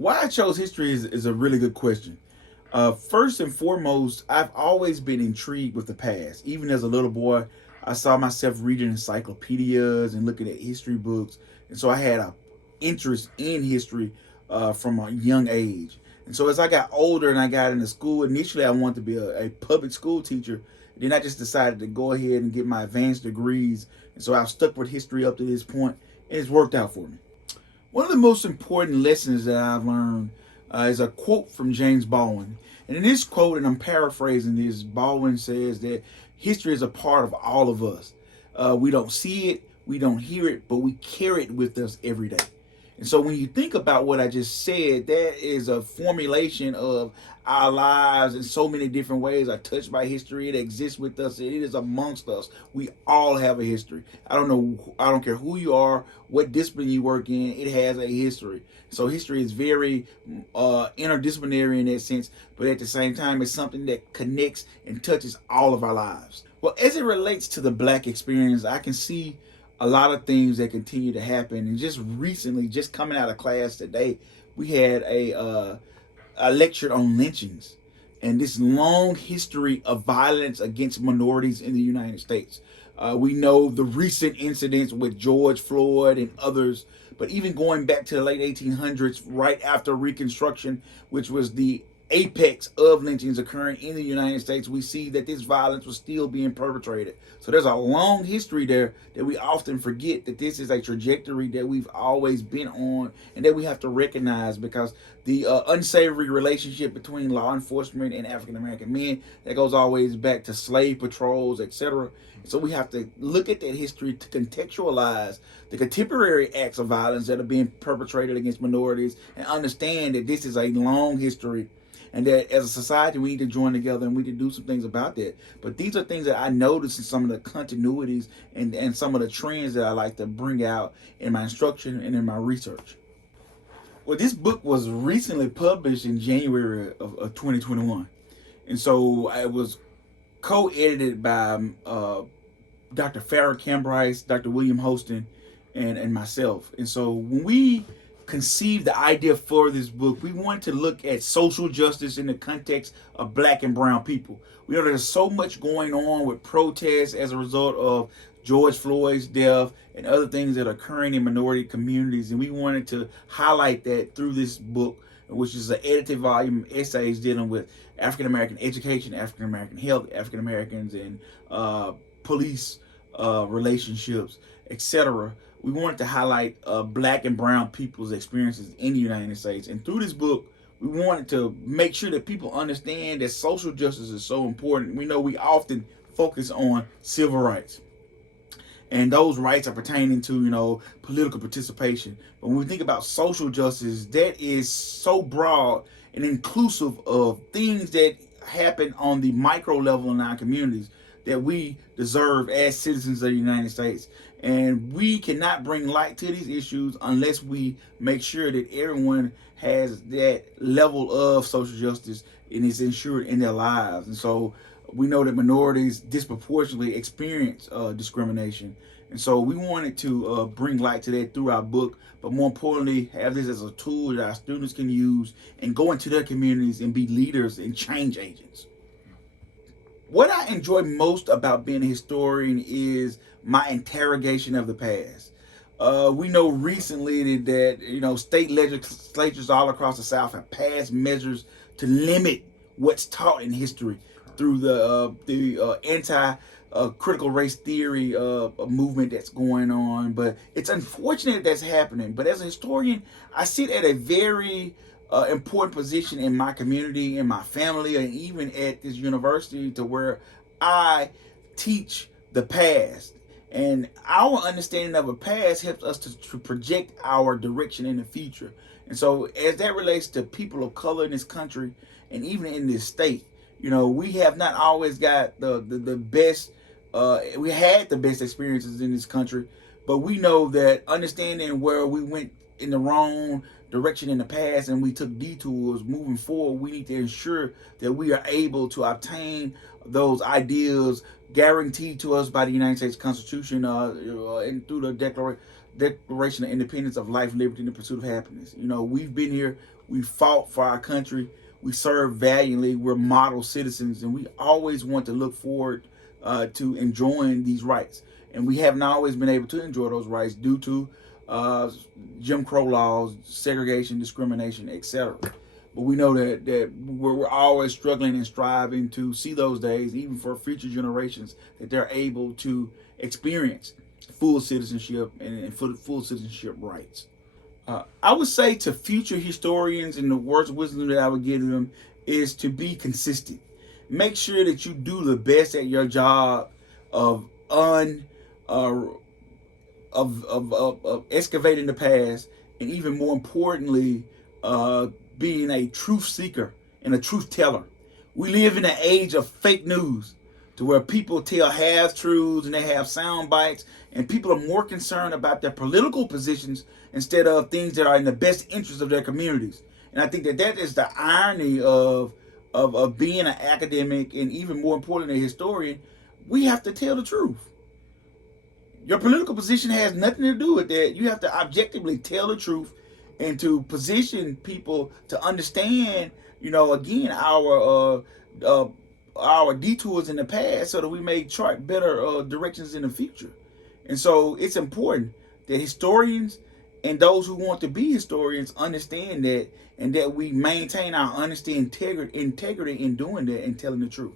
Why I chose history is a really good question. First and foremost, I've always been intrigued with the past. Even as a little boy, I saw myself reading encyclopedias and looking at history books, and so I had a interest in history from a young age. And so as I got older and I got into school, initially I wanted to be a public school teacher. Then I just decided to go ahead and get my advanced degrees, and so I've stuck with history up to this point, and it's worked out for me. One of the most important lessons that I've learned is a quote from James Baldwin. And in this quote, and I'm paraphrasing this, Baldwin says that history is a part of all of us. We don't see it, we don't hear it, but we carry it with us every day. And so when you think about what I just said, that is a formulation of our lives in so many different ways are touched by history. It exists with us. It is amongst us. We all have a history. I don't care who you are, what discipline you work in, it has a history. So history is very interdisciplinary in that sense, but at the same time, it's something that connects and touches all of our lives. Well, as it relates to the Black experience, I can see a lot of things that continue to happen. And just recently, just coming out of class today, we had a lecture on lynchings and this long history of violence against minorities in the United States. We know the recent incidents with George Floyd and others, but even going back to the late 1800s, right after Reconstruction, which was the apex of lynchings occurring in the United States, we see that this violence was still being perpetrated. So there's a long history there that we often forget that this is a trajectory that we've always been on and that we have to recognize, because the unsavory relationship between law enforcement and African American men, that goes always back to slave patrols, etc. So we have to look at that history to contextualize the contemporary acts of violence that are being perpetrated against minorities and understand that this is a long history, and that as a society we need to join together and we need to do some things about that. But these are things that I noticed in some of the continuities and some of the trends that I like to bring out in my instruction and in my research. Well, this book was recently published in January of 2021. And so it was co-edited by Dr. Farrah Cambrice, Dr. William Hostin, and myself. And so when we conceived the idea for this book, we wanted to look at social justice in the context of Black and brown people. We know there's so much going on with protests as a result of George Floyd's death and other things that are occurring in minority communities, and we wanted to highlight that through this book, which is an edited volume of essays dealing with African American education, African American health, African Americans and police relationships, etc. We wanted to highlight Black and brown people's experiences in the United States. And through this book, we wanted to make sure that people understand that social justice is so important. We know we often focus on civil rights, and those rights are pertaining to, political participation. But when we think about social justice, that is so broad and inclusive of things that happen on the micro level in our communities that we deserve as citizens of the United States. And we cannot bring light to these issues unless we make sure that everyone has that level of social justice and is ensured in their lives. And so we know that minorities disproportionately experience discrimination. And so we wanted to bring light to that through our book, but more importantly, have this as a tool that our students can use and go into their communities and be leaders and change agents. What I enjoy most about being a historian is my interrogation of the past. We know recently that state legislatures all across the South have passed measures to limit what's taught in history through the anti-critical race theory movement that's going on. But it's unfortunate that's happening. But as a historian, I sit at a very important position in my community, in my family, and even at this university, to where I teach the past. And our understanding of a past helps us to project our direction in the future. And so as that relates to people of color in this country and even in this state, we have not always got the best, we had the best experiences in this country, but we know that understanding where we went in the wrong direction in the past and we took detours moving forward, we need to ensure that we are able to obtain those ideals guaranteed to us by the United States Constitution and through the Declaration of Independence of Life, Liberty, and the Pursuit of Happiness. You know, we've been here, we fought for our country, we served valiantly, we're model citizens, and we always want to look forward to enjoying these rights. And we haven't always been able to enjoy those rights due to Jim Crow laws, segregation, discrimination, etc. But we know that we're always struggling and striving to see those days, even for future generations, that they're able to experience full citizenship and full citizenship rights. I would say to future historians, and the words of wisdom that I would give them is to be consistent. Make sure that you do the best at your job of excavating the past, and even more importantly, being a truth seeker and a truth teller. We live in an age of fake news, to where people tell half truths and they have sound bites, and people are more concerned about their political positions instead of things that are in the best interest of their communities. And I think that is the irony of being an academic, and even more importantly, a historian. We have to tell the truth. Your political position has nothing to do with that. You have to objectively tell the truth and to position people to understand, again, our detours in the past, so that we may chart better directions in the future. And so it's important that historians and those who want to be historians understand that, and that we maintain our honesty and integrity in doing that and telling the truth.